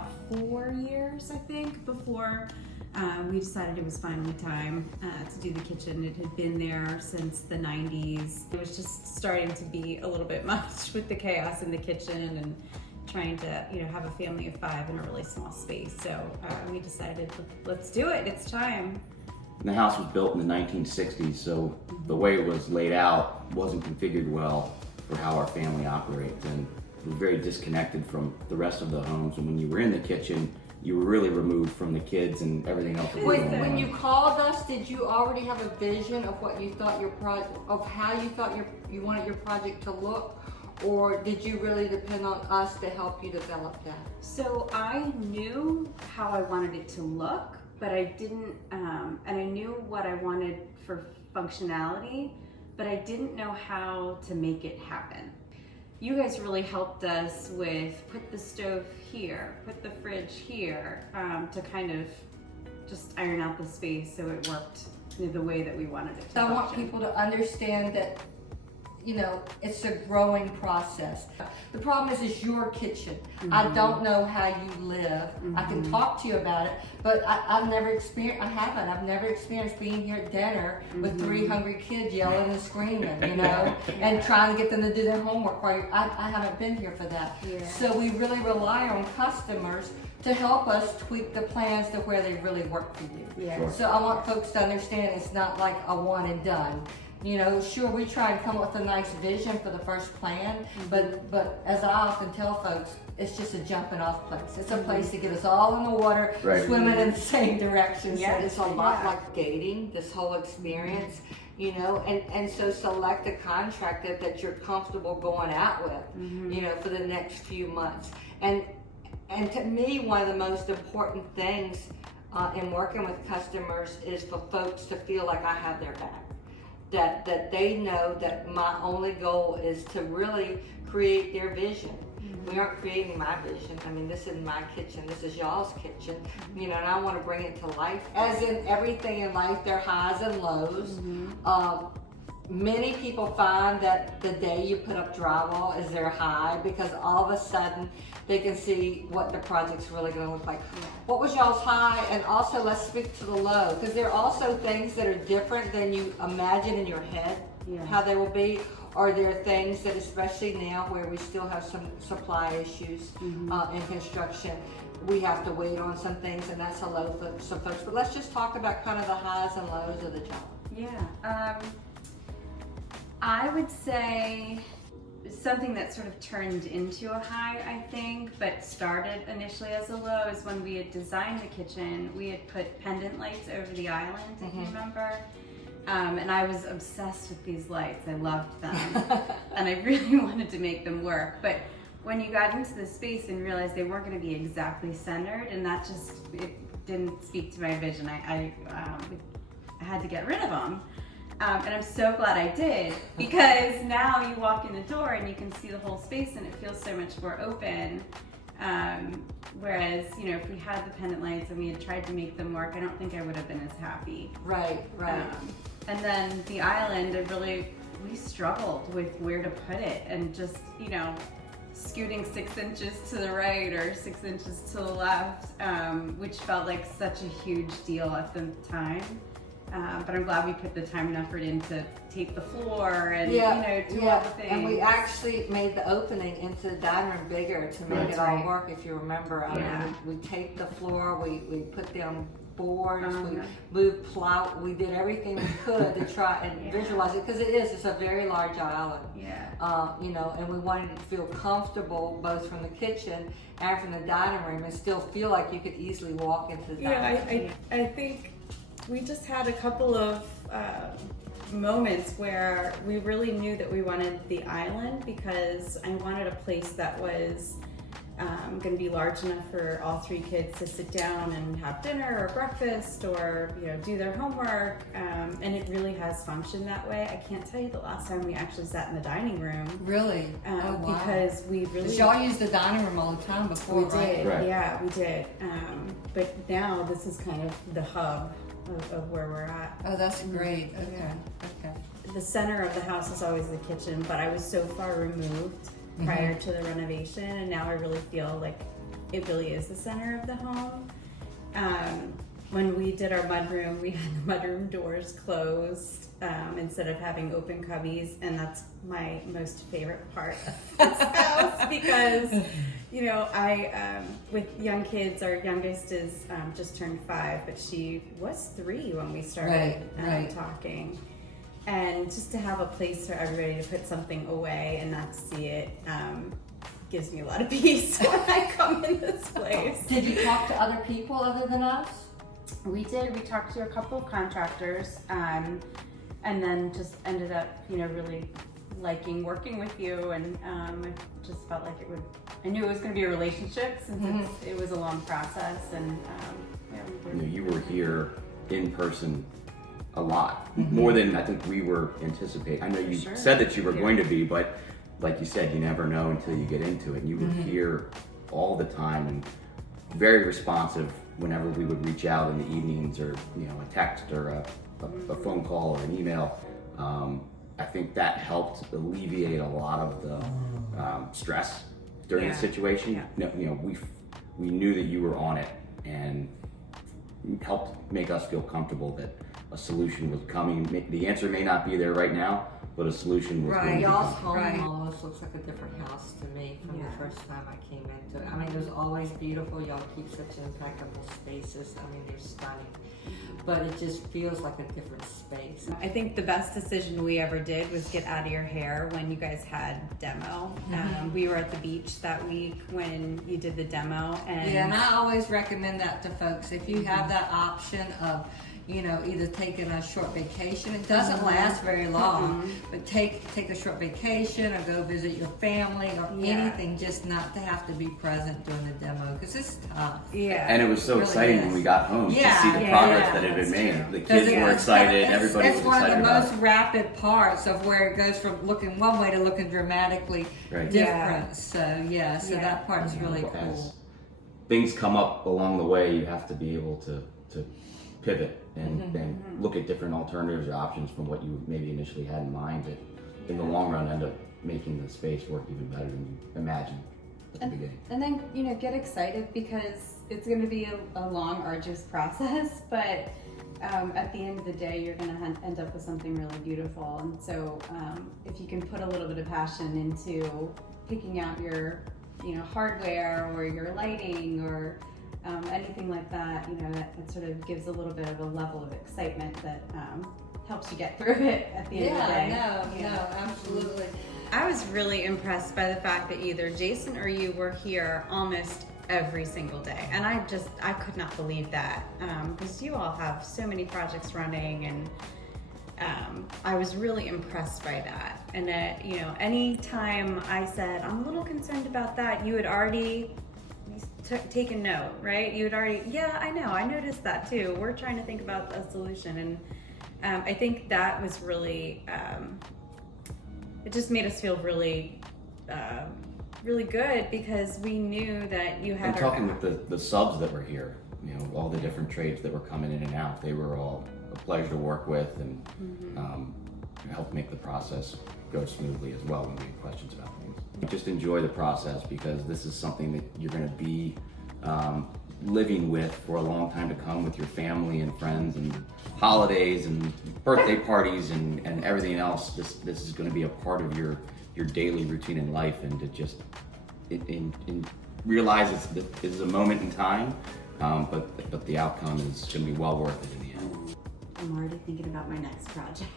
about 4 years, I think, before we decided it was finally time to do the kitchen. It had been there since the 90s. It was just starting to be a little bit much with the chaos in the kitchen and trying to, have a family of 5 in a really small space. So we decided, let's do it. It's time. The house was built in the 1960s, so the way it was laid out wasn't configured well for how our family operates, and we were very disconnected from the rest of the homes. And when you were in the kitchen, you were really removed from the kids and everything else that was going on. When you called us, did you already have a vision of what you thought your project, of how you thought you wanted your project to look, or did you really depend on us to help you develop that? So I knew how I wanted it to look, but I didn't, and I knew what I wanted for functionality, but I didn't know how to make it happen. You guys really helped us with put the stove here, put the fridge here, to kind of just iron out the space so it worked the way that we wanted it to So I want function. people to understand that, it's a growing process. The problem is your kitchen. I don't know how you live. I can talk to you about it, but I've never experienced being here at dinner with 3 hungry kids yelling and screaming, and trying to get them to do their homework while I haven't been here for that. Yeah. So we really rely on customers to help us tweak the plans to where they really work for you. Yeah. Sure. So I want folks to understand it's not like a one and done. Sure, we try and come up with a nice vision for the first plan, but as I often tell folks, it's just a jumping off place. It's a place to get us all in the water, Right. swimming in the same direction. So Yes. it's a lot Yeah. like dating, this whole experience, and so select a contractor that you're comfortable going out with, for the next few months. And to me, one of the most important things in working with customers is for folks to feel like I have their back. That they know that my only goal is to really create their vision. We aren't creating my vision. I mean, this is my kitchen. This is y'all's kitchen. And I want to bring it to life. As in everything in life, there are highs and lows. Many people find that the day you put up drywall is their high, because all of a sudden they can see what the project's really going to look like. What was y'all's high? And also, let's speak to the low, because there are also things that are different than you imagine in your head, how they will be. Or there are things that, especially now where we still have some supply issues in construction, we have to wait on some things, and that's a low for some folks. But let's just talk about kind of the highs and lows of the job. Yeah. I would say something that sort of turned into a high, I think, but started initially as a low, is when we had designed the kitchen. We had put pendant lights over the island, if you remember. And I was obsessed with these lights. I loved them. And I really wanted to make them work. But when you got into the space and realized they weren't going to be exactly centered, and that just, it didn't speak to my vision, I had to get rid of them. And I'm so glad I did, because now you walk in the door and you can see the whole space and it feels so much more open. Whereas, if we had the pendant lights and we had tried to make them work, I don't think I would have been as happy. Right. And then the island, we struggled with where to put it, and just, scooting 6 inches to the right or 6 inches to the left, which felt like such a huge deal at the time. But I'm glad we put the time and effort in to tape the floor and do all the things. And we actually made the opening into the dining room bigger to make it all work. If you remember, we taped the floor, we put down boards, we moved plow, we did everything we could to try and visualize it, because it's a very large island. And we wanted to feel comfortable both from the kitchen and from the dining room, and still feel like you could easily walk into the dining room. I think we just had a couple of moments where we really knew that we wanted the island, because I wanted a place that was going to be large enough for all 3 kids to sit down and have dinner or breakfast, or do their homework, and it really has functioned that way. I can't tell you the last time we actually sat in the dining room. Really? Because we really... Because y'all used the dining room all the time before, right? Right. Yeah, we did. But now this is kind of the hub of where we're at. Oh, that's great. Okay. The center of the house is always the kitchen, but I was so far removed prior to the renovation, and now I really feel like it really is the center of the home. When we did our mudroom, we had the mudroom doors closed instead of having open cubbies, and that's my most favorite part of this house because, you know, I with young kids, our youngest is just turned 5, but she was 3 when we started talking. And just to have a place for everybody to put something away and not see it gives me a lot of peace when I come in this place. Did you talk to other people other than us? We did. We talked to a couple of contractors, and then just ended up, you know, really liking working with you, and just felt like it would. I knew it was going to be a relationship since it was a long process, and You know, you were here in person a lot, more than I think we were anticipating. I know you said that you were going to be, but like you said, you never know until you get into it. And you were here all the time and very responsive whenever we would reach out in the evenings, or you know, a text or a phone call or an email. I think that helped alleviate a lot of the stress during the situation. You know, we knew that you were on it, and helped make us feel comfortable that a solution was coming. The answer may not be there right now, but a solution was going to Y'all's come. home almost looks like a different house to me from the first time I came into it. I mean, it was always beautiful. Y'all keep such impeccable spaces. I mean, they're stunning. But it just feels like a different space. I think the best decision we ever did was get out of your hair when you guys had demo. We were at the beach that week when you did the demo, and I always recommend that to folks. If you have that option of, you know, either taking a short vacation, it doesn't last very long, but take a short vacation or go visit your family or anything, just not to have to be present during the demo, because it's tough. And it was so exciting when we got home to see the progress that had been made. The kids were excited, everybody was excited. It's one of the most rapid parts of where it goes from looking one way to looking dramatically different. So that part is really cool. As things come up along the way, you have to be able to pivot and look at different alternatives or options from what you maybe initially had in mind that in the long run end up making the space work even better than you imagined at the beginning. And then, you know, get excited because it's going to be a long, arduous process, but at the end of the day, you're going to end up with something really beautiful. And so if you can put a little bit of passion into picking out your, you know, hardware or your lighting or anything like that, you know, that sort of gives a little bit of a level of excitement that helps you get through it at the end of the day. No, absolutely. I was really impressed by the fact that either Jason or you were here almost every single day, and I could not believe that because you all have so many projects running, and I was really impressed by that. And you know, anytime I said I'm a little concerned about that, you had already taken note, right? You had already, I know, I noticed that too. We're trying to think about a solution, and I think that was really, it just made us feel really, really good because we knew that you had. And talking with the subs that were here, you know, all the different trades that were coming in and out, they were all a pleasure to work with, and helped make the process go smoothly as well when we had questions about things. Just enjoy the process because this is something that you're going to be living with for a long time to come with your family and friends and holidays and birthday parties and everything else. This is going to be a part of your daily routine in life, and to just realize it's a moment in time, but the outcome is going to be well worth it in the end. I'm already thinking about my next project.